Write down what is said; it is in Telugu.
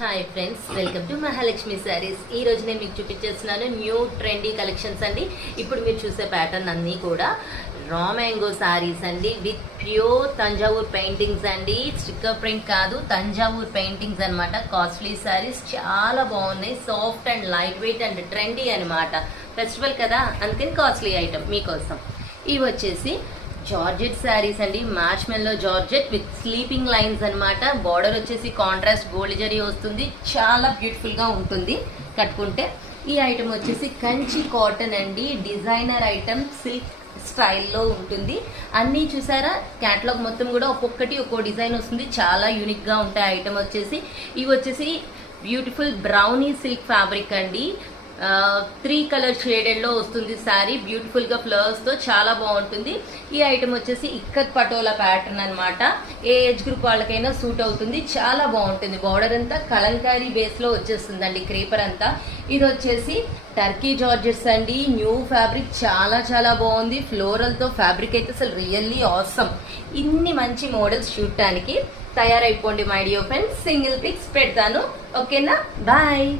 Hi friends, welcome to Mahalakshmi saris. ఈ రోజు నేను మీకు చూపించేస్తున్నాను న్యూ ట్రెండీ కలెక్షన్స్ అండి. ఇప్పుడు మీరు చూసే ప్యాటర్న్ అన్నీ కూడా రా మ్యాంగో శారీస్ అండి, విత్ ప్యూర్ తంజావూర్ పెయింటింగ్స్ అండి. స్టిక్కర్ ప్రింట్ కాదు, తంజావూర్ పెయింటింగ్స్ అనమాట. కాస్ట్లీ శారీస్ చాలా బాగున్నాయి, soft and light weight and trendy అనమాట. ఫెస్టివల్ కదా, అందుకని కాస్ట్లీ ఐటమ్ మీకోసం. ఇవి వచ్చేసి జార్జెట్ శారీస్ అండి, మ్యాచ్ మెల్లో జార్జెట్ విత్ స్లీపింగ్ లైన్స్ అనమాట. బార్డర్ వచ్చేసి కాంట్రాస్ట్ గోల్డ్ జరీ వస్తుంది, చాలా బ్యూటిఫుల్ గా ఉంటుంది కట్టుకుంటే. ఈ ఐటమ్ వచ్చేసి కంచి కాటన్ అండి, డిజైనర్ ఐటమ్, సిల్క్ స్టైల్లో ఉంటుంది. అన్నీ చూసారా, క్యాటలాగ్ మొత్తం కూడా ఒక్కొక్కటి ఒక్కో డిజైన్ వస్తుంది, చాలా యూనిక్ గా ఉంటాయి ఐటమ్ వచ్చేసి. ఇవి వచ్చేసి బ్యూటిఫుల్ బ్రౌనీ సిల్క్ ఫ్యాబ్రిక్ అండి, 3 కలర్ షేడెడ్ లో వస్తుంది శారీ. బ్యూటిఫుల్ గా ఫ్లవర్స్ తో చాలా బాగుంటుంది. ఈ ఐటమ్ వచ్చేసి ఇక్కత్ పటోలా ప్యాటర్న్ అనమాట. ఏ ఏజ్ గ్రూప్ వాళ్ళకైనా సూట్ అవుతుంది, చాలా బాగుంటుంది. బార్డర్ అంతా కలంకారీ బేస్ లో వచ్చేస్తుందండి, క్రేపర్ అంతా. ఇది వచ్చేసి టర్కీ జార్జెట్స్ అండి, న్యూ ఫ్యాబ్రిక్, చాలా చాలా బాగుంది. ఫ్లోరల్ తో ఫ్యాబ్రిక్ అయితే అసలు రియల్లీ ఆసమ్. ఇన్ని మంచి మోడల్స్ చూడటానికి తయారైపోండి my dear friends. Single pics పెడతాను, ఓకేనా? బాయ్.